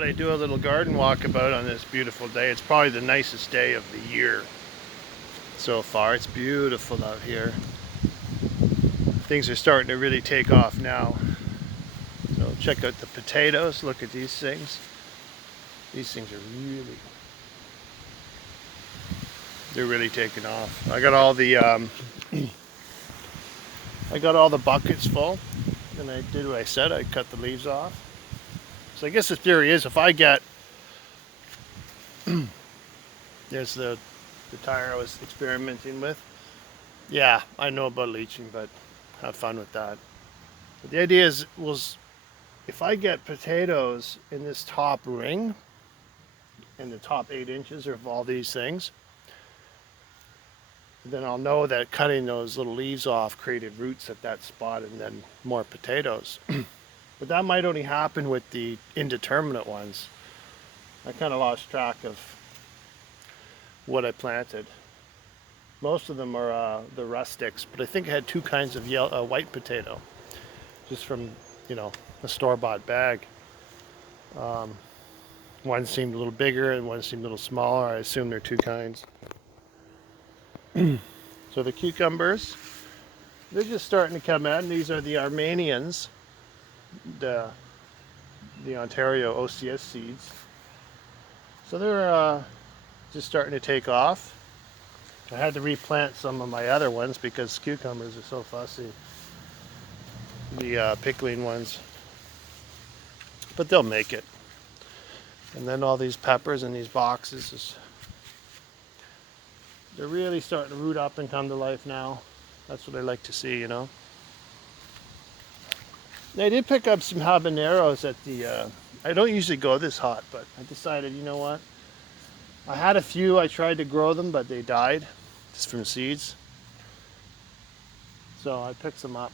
thought I'd do a little garden walkabout on this beautiful day. It's probably the nicest day of the year so far. It's beautiful out here. Things are starting to really take off now. So check out the potatoes. Look at these things. These things are they're really taking off. I got all the buckets full, and I did what I said. I cut the leaves off. So I guess the theory is if I get there's the tire I was experimenting with. Yeah, I know about leaching, but have fun with that. But the idea was if I get potatoes in this top ring, in the top 8 inches of all these things, then I'll know that cutting those little leaves off created roots at that spot and then more potatoes. But that might only happen with the indeterminate ones. I kind of lost track of what I planted. Most of them are the rustics, but I think I had 2 kinds of white potato, just from, a store-bought bag. One seemed a little bigger and one seemed a little smaller. I assume they're 2 kinds. So the cucumbers, they're just starting to come in. These are the Armenians, the Ontario OCS seeds. So they're just starting to take off. I had to replant some of my other ones because cucumbers are so fussy. The pickling ones. But they'll make it. And then all these peppers in these boxes, they're really starting to root up and come to life now. That's what I like to see, I did pick up some habaneros at the, I don't usually go this hot, but I decided, you know what? I had a few, I tried to grow them, but they died, just from seeds. So I picked them up.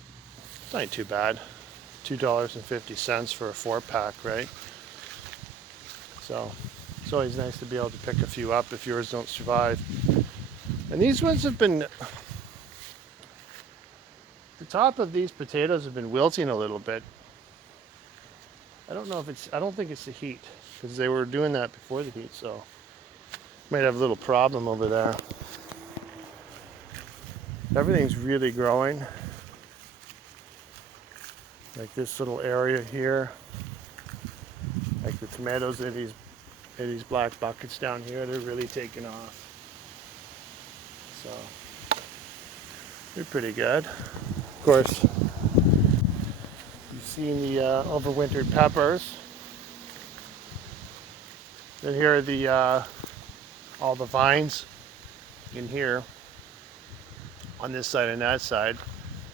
It's not too bad. $2.50 for a 4-pack, right? So it's always nice to be able to pick a few up if yours don't survive. And these ones have been, the top of these potatoes have been wilting a little bit. I don't think it's the heat, because they were doing that before the heat, so might have a little problem over there. Everything's really growing. Like this little area here. Like the tomatoes in these black buckets down here, they're really taking off. So they're pretty good. Of course, you've seen the overwintered peppers. Then here are the all the vines in here on this side and that side.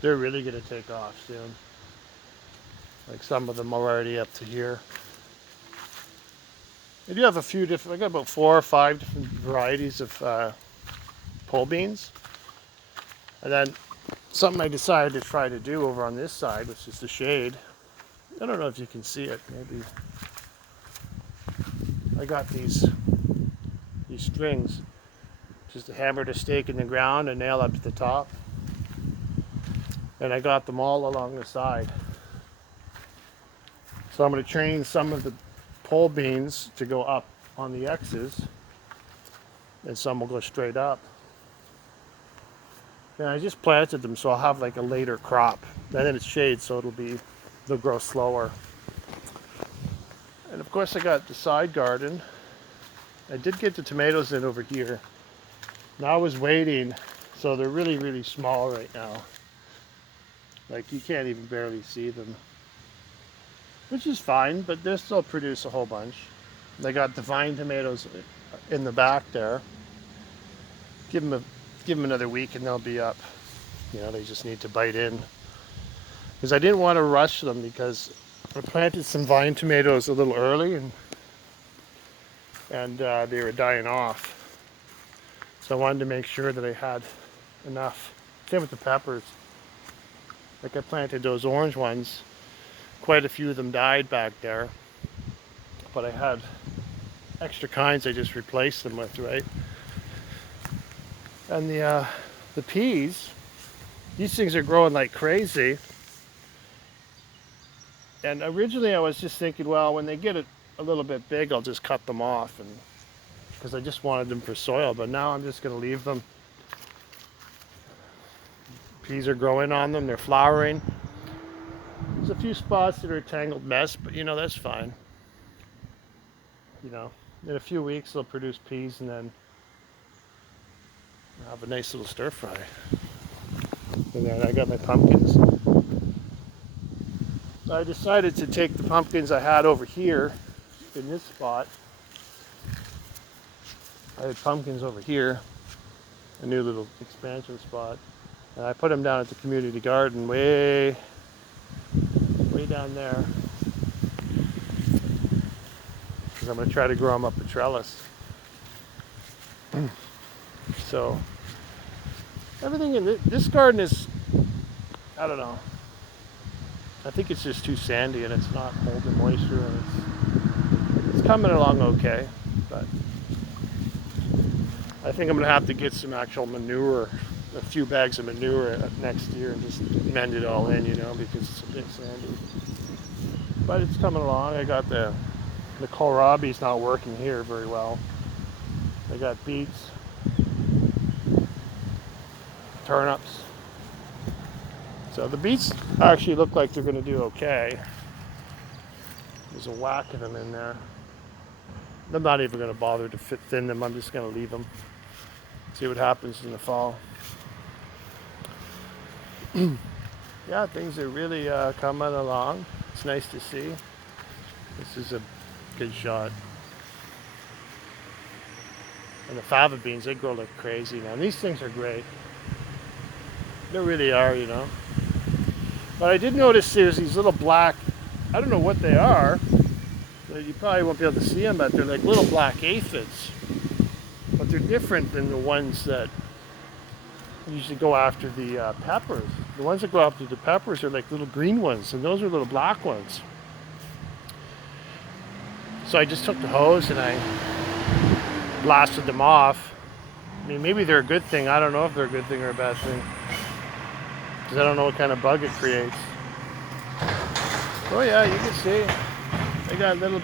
They're really going to take off soon. Like some of them are already up to here. I do have a few different, I got about 4 or 5 different varieties of pole beans. And then something I decided to try to do over on this side, which is the shade. I don't know if you can see it, maybe. I got these strings, just a hammer to stake in the ground and nail up to the top. And I got them all along the side. So I'm going to train some of the pole beans to go up on the X's, and some will go straight up. And I just planted them, so I'll have like a later crop. And then it's shade, so they'll grow slower. And of course I got the side garden. I did get the tomatoes in over here. Now I was waiting, so they're really, really small right now. Like you can't even barely see them. Which is fine, but they'll still produce a whole bunch. They got the vine tomatoes in the back there. Give them another week and they'll be up. They just need to bite in. Because I didn't want to rush them because I planted some vine tomatoes a little early and they were dying off. So I wanted to make sure that I had enough. Same with the peppers. Like I planted those orange ones. Quite a few of them died back there, but I had extra kinds I just replaced them with, right? And the peas, these things are growing like crazy. And originally I was just thinking, well, when they get a little bit big, I'll just cut them off, and because I just wanted them for soil, but now I'm just going to leave them. Peas are growing on them, they're flowering. There's a few spots that are a tangled mess, but you know, that's fine. You know, in a few weeks they'll produce peas, and then I'll have a nice little stir fry. And then I got my pumpkins. I decided to take the pumpkins I had over here in this spot. I had pumpkins over here, a new little expansion spot, and I put them down at the community garden way down there, because I'm going to try to grow them up a trellis. So everything in this garden is, I don't know, I think it's just too sandy and it's not holding moisture, and it's coming along okay, but I think I'm going to have to get some actual manure, a few bags of manure next year, and just mend it all in, you know, because it's a bit sandy. But it's coming along. I got the kohlrabi's not working here very well. I got beets, turnips. So the beets actually look like they're going to do okay. There's a whack of them in there. I'm not even going to bother to thin them. I'm just going to leave them. See what happens in the fall. Yeah, things are really coming along. It's nice to see. This is a good shot. And the fava beans, they grow like crazy now. And these things are great. They really are, you know. But I did notice there's these little black, I don't know what they are. You probably won't be able to see them, but they're like little black aphids. But they're different than the ones that usually go after the peppers. The ones that go after the peppers are like little green ones, and those are little black ones. So I just took the hose and I blasted them off. I mean, maybe they're a good thing. I don't know if they're a good thing or a bad thing, because I don't know what kind of bug it creates. Oh yeah, you can see they got little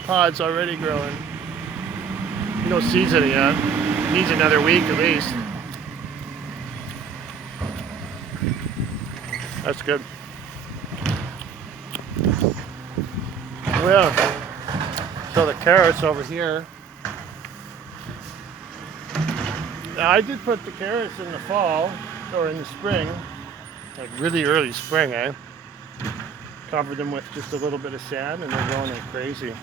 pods already growing. No seeds in it yet. Needs another week at least. That's good. Well, so the carrots over here. Now I did put the carrots in the fall, or in the spring, like really early spring, eh? Covered them with just a little bit of sand, and they're growing like crazy.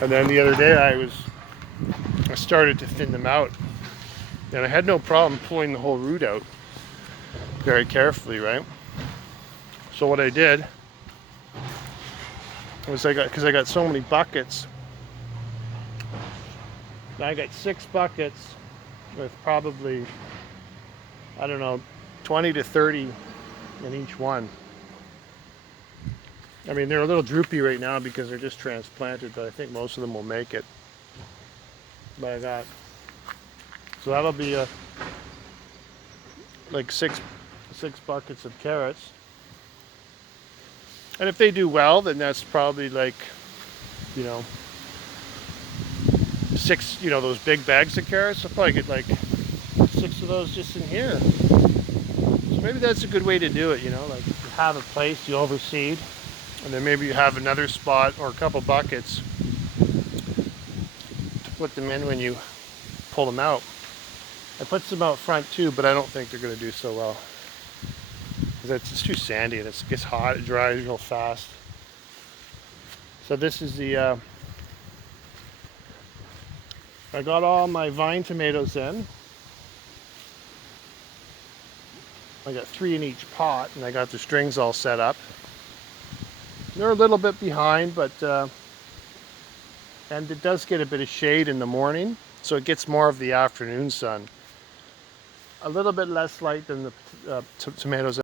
And then the other day I started to thin them out, and I had no problem pulling the whole root out very carefully, right? So what I did was because I got so many buckets, I got 6 buckets with probably, I don't know, 20 to 30 in each one. I mean, they're a little droopy right now because they're just transplanted, but I think most of them will make it. But I got, so that'll be like six buckets of carrots. And if they do well, then that's probably like, you know, 6, you know, those big bags of carrots. I'll probably get like 6 of those just in here. So maybe that's a good way to do it, you know, like you have a place, you overseed, and then maybe you have another spot or a couple buckets to put them in when you pull them out. I put some out front too, but I don't think they're going to do so well, because it's too sandy and it gets hot, it dries real fast. So this is the, I got all my vine tomatoes in. I got 3 in each pot, and I got the strings all set up. They're a little bit behind, but and it does get a bit of shade in the morning, so it gets more of the afternoon sun. A little bit less light than the tomatoes